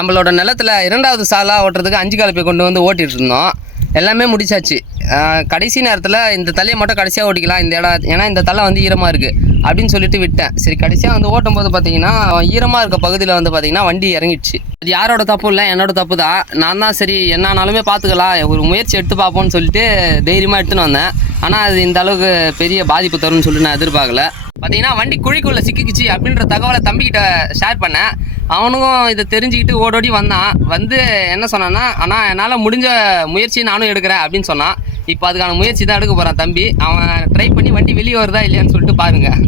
நம்மளோட நிலத்துல இரண்டாவது சாலாக ஓட்டுறதுக்கு அஞ்சு கலப்பை கொண்டு வந்து ஓட்டிகிட்டு இருந்தோம். எல்லாமே முடிச்சாச்சு. கடைசி நேரத்தில் இந்த தலையை மட்டும் கடைசியாக ஓட்டிக்கலாம் இந்த இடம் ஏன்னா இந்த தலை வந்து ஈரமாக இருக்குது அப்படின்னு சொல்லிட்டு விட்டேன். சரி கடைசியாக வந்து ஓட்டும் போது பார்த்தீங்கன்னா ஈரமாக இருக்க பகுதியில் வந்து பார்த்தீங்கன்னா வண்டி இறங்கிடுச்சு. அது யாரோட தப்பு இல்லை என்னோட தப்பு தான் நான் தான் சரி என்னானாலுமே பார்த்துக்கலாம் ஒரு முயற்சி எடுத்து பார்ப்போம்னு சொல்லிட்டு தைரியமாக எடுத்துன்னு வந்தேன். ஆனால் அது இந்த அளவுக்கு பெரிய பாதிப்பு தரும்னு சொல்லிட்டு நான் எதிர்பார்க்கல. பார்த்தீங்கன்னா வண்டி குழிக்குள்ளே சிக்கிக்குச்சு அப்படின்ற தகவலை தம்பிக்கிட்ட ஷேர் பண்ணேன். அவனுக்கும் இதை தெரிஞ்சுக்கிட்டு ஓடோடி வந்தான். வந்து என்ன சொன்னான்னா ஆனால் என்னால் முடிஞ்ச முயற்சி நானும் எடுக்கிறேன் அப்படின்னு சொன்னான். இப்போ அதுக்கான முயற்சி தான் எடுக்க போகிறான் தம்பி. அவன் ட்ரை பண்ணி வண்டி வெளியே வருதா இல்லையான்னு சொல்லிட்டு பாருங்கள்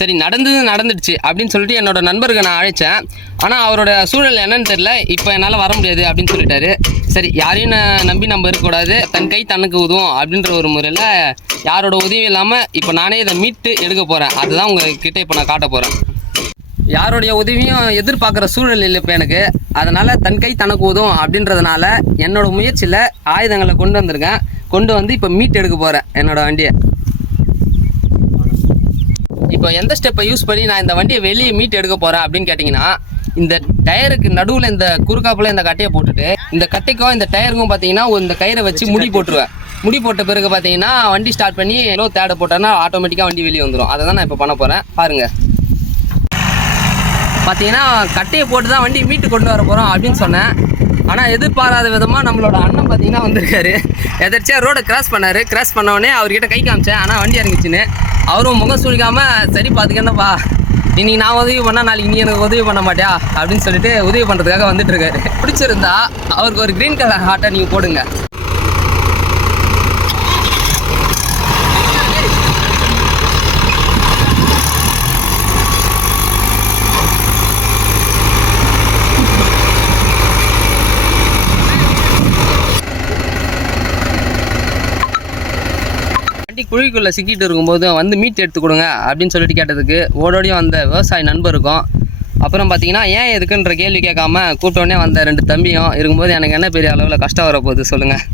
சரி நடந்தது நடந்துடுச்சு அப்படின்னு சொல்லிட்டு என்னோட நண்பருக்கு நான் அழைச்சேன். ஆனால் அவரோட சூழல் என்னன்னு தெரியல. இப்போ என்னால் வர முடியாது அப்படின்னு சொல்லிட்டாரு. சரி யாரையும் நம்பி நம்ம இருக்கக்கூடாது. தன் கை தனக்கு உதவும் அப்படின்ற ஒரு முறையில் யாரோட உதவியும் இல்லாமல் இப்போ நானே இதை மீட்டு எடுக்க போகிறேன் அதுதான் உங்ககிட்ட இப்போ நான் காட்ட போகிறேன் யாருடைய உதவியும் எதிர்பார்க்குற சூழல் இல்லை இப்போ எனக்கு. அதனால் தன் கை தனக்கு உதவும் அப்படின்றதுனால என்னோடய முயற்சியில் ஆயுதங்களை கொண்டு வந்திருக்கேன். கொண்டு வந்து இப்போ மீட் எடுக்க போகிறேன் என்னோடய வண்டியை. இப்போ எந்த ஸ்டெப்பை யூஸ் பண்ணி நான் இந்த வண்டியை வெளியே மீட் எடுக்க போகிறேன் அப்படின்னு கேட்டிங்கன்னா இந்த டயருக்கு நடுவில் இந்த குறுக்காப்புல இந்த கட்டையை போட்டுட்டு இந்த கட்டைக்கும் இந்த டயருக்கும் பார்த்தீங்கன்னா இந்த கயிறை வச்சு முடி போட்டுருவேன். முடி போட்ட பிறகு பார்த்தீங்கன்னா வண்டி ஸ்டார்ட் பண்ணி எவ்வளோ தேட போட்டேன்னா ஆட்டோமேட்டிக்காக வண்டி வெளியே வந்துடும் அதை தான் நான் இப்போ பண்ண போகிறேன் பாருங்கள் பார்த்தீங்கன்னா கட்டையை போட்டு தான் வண்டி மீட்டு கொண்டு வர போகிறோம் அப்படின்னு சொன்னேன். ஆனால் எதிர்பாராத விதமாக நம்மளோட அண்ணன் பார்த்தீங்கன்னா வந்திருக்காரு. எதர்ச்சியாக ரோடை கிராஸ் பண்ணார். கிராஸ் பண்ண அவர்கிட்ட கை காமிச்சேன். ஆனால் வண்டி இறங்கிச்சின்னு அவரும் முகம் சுழிக்காமல் சரி பார்த்துக்கன்னப்பா இன்னைக்கு நான் உதவி பண்ணால் நாளைக்கு நீ எனக்கு உதவி பண்ண மாட்டியா? அப்படின்னு சொல்லிட்டு உதவி பண்ணுறதுக்காக வந்துட்டுருக்காரு பிடிச்சிருந்தா அவருக்கு ஒரு க்ரீன் கலர் ஹார்ட்டை நீங்கள் போடுங்க. வாட்டி குழிக்குள்ளே சிக்கிட்டு இருக்கும்போது வந்து மீட் எடுத்து கொடுங்க அப்படின்னு சொல்லிட்டு கேட்டதுக்கு ஓடோடியும் வந்த விவசாய நண்பருக்கும். அப்புறம் பார்த்தீங்கன்னா ஏன் எதுக்குன்ற கேள்வி கேட்காம கூப்பிட்டோடனே வந்த ரெண்டு தம்பியும் இருக்கும்போது எனக்கு என்ன பெரிய அளவில் கஷ்டம் வரப்போகுது சொல்லுங்கள்